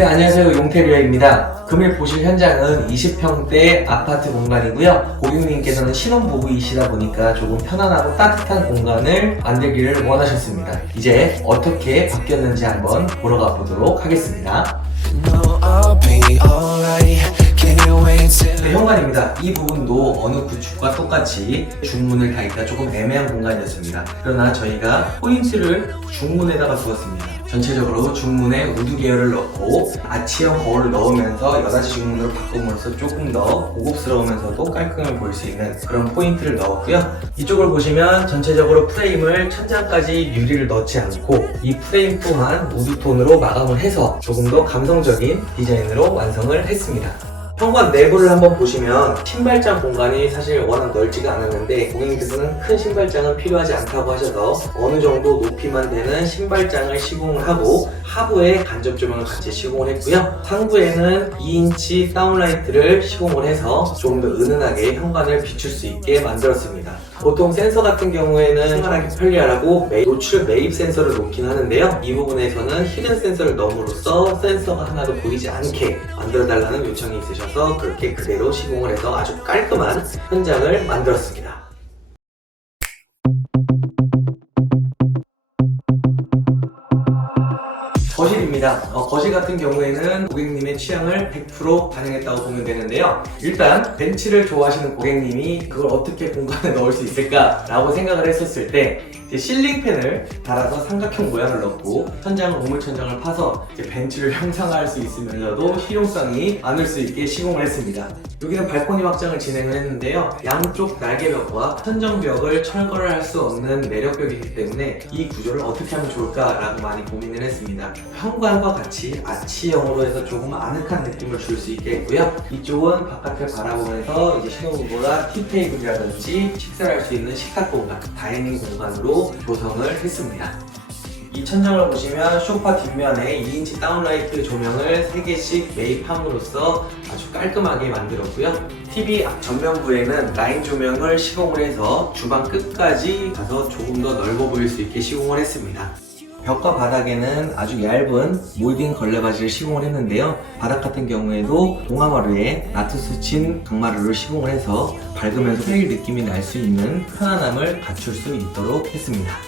네, 안녕하세요. 용태리아입니다. 금일 보실 현장은 20평대 아파트 공간이고요. 고객님께서는 신혼부부이시다 보니까 조금 편안하고 따뜻한 공간을 만들기를 원하셨습니다. 이제 어떻게 바뀌었는지 한번 보러 가보도록 하겠습니다. No, 현관입니다. 이 부분도 어느 구축과 똑같이 중문을 달기가 조금 애매한 공간이었습니다. 그러나 저희가 포인트를 중문에다가 두었습니다. 전체적으로 중문에 우드 계열을 넣고 아치형 거울을 넣으면서 여닫이 중문으로 바꿈으로써 조금 더 고급스러우면서도 깔끔해 보일 수 있는 그런 포인트를 넣었고요. 이쪽을 보시면 전체적으로 프레임을 천장까지 유리를 넣지 않고 이 프레임 또한 우드톤으로 마감을 해서 조금 더 감성적인 디자인으로 완성을 했습니다. 현관 내부를 한번 보시면 신발장 공간이 사실 워낙 넓지가 않았는데 고객님께서는 큰 신발장은 필요하지 않다고 하셔서 어느 정도 높이만 되는 신발장을 시공을 하고 하부에 간접 조명을 같이 시공을 했고요. 상부에는 2인치 다운라이트를 시공을 해서 조금 더 은은하게 현관을 비출 수 있게 만들었습니다. 보통 센서 같은 경우에는 생활하기 편리하라고 매- 노출 매입 센서를 놓긴 하는데요. 이 부분에서는 히든 센서를 넣음으로써 센서가 하나도 보이지 않게 만들어달라는 요청이 있으셔서 그렇게 그대로 시공을 해서 아주 깔끔한 현장을 만들었습니다. 거실입니다. 어, 거실 같은 경우에는 고객님의 취향을 100% 반영했다고 보면 되는데요. 일단 벤치를 좋아하시는 고객님이 그걸 어떻게 공간에 넣을 수 있을까라고 생각을 했었을 때 실링팬을 달아서 삼각형 모양을 넣고 천장을 우물천장을 파서 벤치를 형상화할 수 있으면서도 실용성이 많을 수 있게 시공을 했습니다. 여기는 발코니 확장을 진행을 했는데요. 양쪽 날개벽과 천정벽을 철거를 할 수 없는 매력벽이기 때문에 이 구조를 어떻게 하면 좋을까라고 많이 고민을 했습니다. 현관 과 같이 아치형으로 해서 조금 아늑한 느낌을 줄 수 있게 했고요. 이쪽은 바깥을 바라보면서 이제 신혼부부가 티테이블이라든지 식사를 할 수 있는 식탁 공간, 다이닝 공간으로 조성을 했습니다. 이 천장을 보시면 소파 뒷면에 2인치 다운라이트 조명을 3개씩 매입함으로써 아주 깔끔하게 만들었고요. TV 앞 전면부에는 라인 조명을 시공을 해서 주방 끝까지 가서 조금 더 넓어 보일 수 있게 시공을 했습니다. 벽과 바닥에는 아주 얇은 몰딩 걸레바지를 시공을 했는데요. 바닥 같은 경우에도 동아마루에 나트스 친 강마루를 시공을 해서 밝으면서 프레일 느낌이 날 수 있는 편안함을 갖출 수 있도록 했습니다.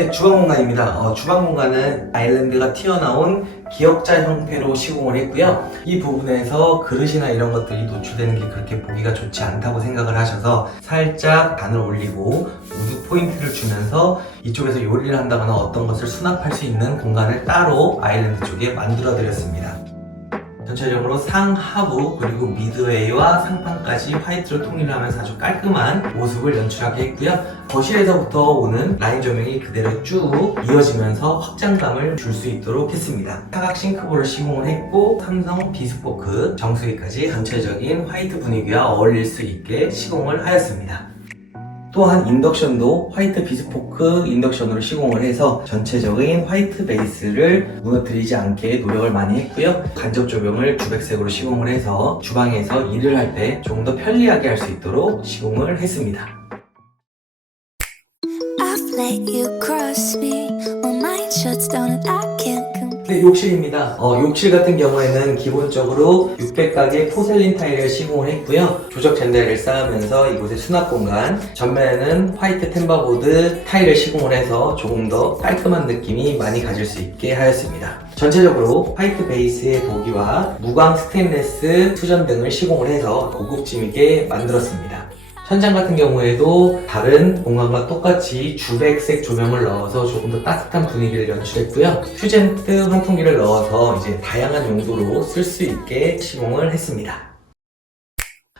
네, 주방 공간입니다. 어, 주방 공간은 아일랜드가 튀어나온 기역자 형태로 시공을 했고요. 이 부분에서 그릇이나 이런 것들이 노출되는 게 그렇게 보기가 좋지 않다고 생각을 하셔서 살짝 단을 올리고 우드 포인트를 주면서 이쪽에서 요리를 한다거나 어떤 것을 수납할 수 있는 공간을 따로 아일랜드 쪽에 만들어 드렸습니다. 전체적으로 상하부 그리고 미드웨이와 상판까지 화이트로 통일하면서 아주 깔끔한 모습을 연출하게 했고요. 거실에서부터 오는 라인 조명이 그대로 쭉 이어지면서 확장감을 줄 수 있도록 했습니다. 사각 싱크볼을 시공을 했고 삼성 비스포크 정수기까지 전체적인 화이트 분위기와 어울릴 수 있게 시공을 하였습니다. 또한 인덕션도 화이트 비스포크 인덕션으로 시공을 해서 전체적인 화이트 베이스를 무너뜨리지 않게 노력을 많이 했고요. 간접 조명을 주백색으로 시공을 해서 주방에서 일을 할 때 조금 더 편리하게 할 수 있도록 시공을 했습니다. I've let you cross me. My compete. 네, 욕실입니다. 어, 욕실 같은 경우에는 기본적으로 600각의 포셀린 타일을 시공을 했고요. 조적 젠데를 쌓으면서 이곳에 수납 공간, 전면에는 화이트 템바보드 타일을 시공을 해서 조금 더 깔끔한 느낌이 많이 가질 수 있게 하였습니다. 전체적으로 화이트 베이스의 도기와 무광 스테인레스 수전 등을 시공을 해서 고급짐 있게 만들었습니다. 천장 같은 경우에도 다른 공간과 똑같이 주백색 조명을 넣어서 조금 더 따뜻한 분위기를 연출했고요. 퓨젠트 환풍기를 넣어서 이제 다양한 용도로 쓸 수 있게 시공을 했습니다.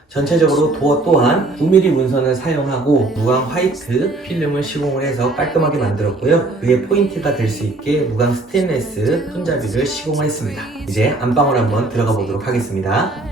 전체적으로 도어 또한 9mm 문선을 사용하고 무광 화이트 필름을 시공을 해서 깔끔하게 만들었고요. 그의 포인트가 될 수 있게 무광 스테인레스 손잡이를 시공을 했습니다. 이제 안방을 한번 들어가 보도록 하겠습니다.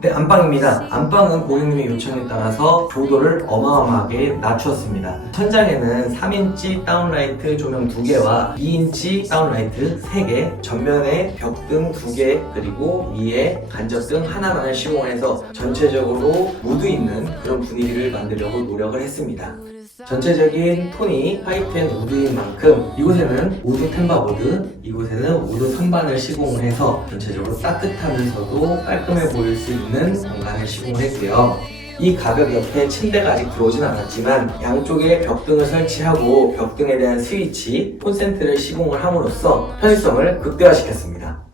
네, 안방입니다. 안방은 고객님의 요청에 따라서 조도를 어마어마하게 낮추었습니다. 천장에는 3인치 다운라이트 조명 2개와 2인치 다운라이트 3개, 전면에 벽등 2개, 그리고 위에 간접등 하나만을 시공해서 전체적으로 무드 있는 그런 분위기를 만들려고 노력을 했습니다. 전체적인 톤이 화이트 앤 우드인 만큼 이곳에는 우드 템바보드, 이곳에는 우드 선반을 시공을 해서 전체적으로 따뜻하면서도 깔끔해 보일 수 있는 공간을 시공을 했고요. 이 가벽 옆에 침대가 아직 들어오진 않았지만 양쪽에 벽등을 설치하고 벽등에 대한 스위치, 콘센트를 시공을 함으로써 편의성을 극대화시켰습니다.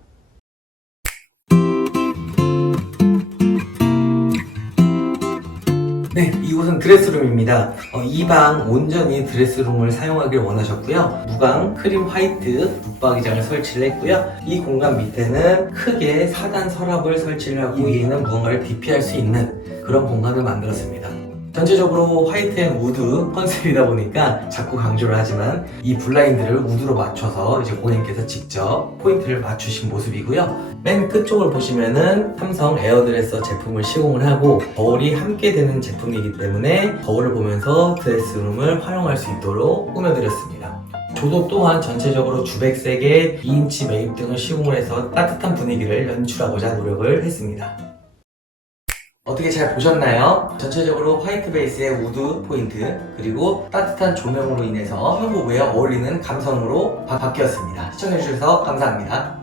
네, 이곳은 드레스룸입니다. 이방 온전히 드레스룸을 사용하길 원하셨고요. 무광 크림 화이트 붙박이장을 설치를 했고요. 이 공간 밑에는 크게 4단 서랍을 설치를 하고 위에는 무언가를 DP할 수 있는 그런 공간을 만들었습니다. 전체적으로 화이트 앤 우드 컨셉이다 보니까 자꾸 강조를 하지만 이 블라인드를 우드로 맞춰서 이제 고객님께서 직접 포인트를 맞추신 모습이고요. 맨 끝쪽을 보시면은 삼성 에어드레서 제품을 시공을 하고 거울이 함께 되는 제품이기 때문에 거울을 보면서 드레스룸을 활용할 수 있도록 꾸며드렸습니다. 조도 또한 전체적으로 주백색의 2인치 매입 등을 시공을 해서 따뜻한 분위기를 연출하고자 노력을 했습니다. 어떻게 잘 보셨나요? 전체적으로 화이트 베이스의 우드 포인트 그리고 따뜻한 조명으로 인해서 힐보부에 어울리는 감성으로 바, 바뀌었습니다. 시청해주셔서 감사합니다.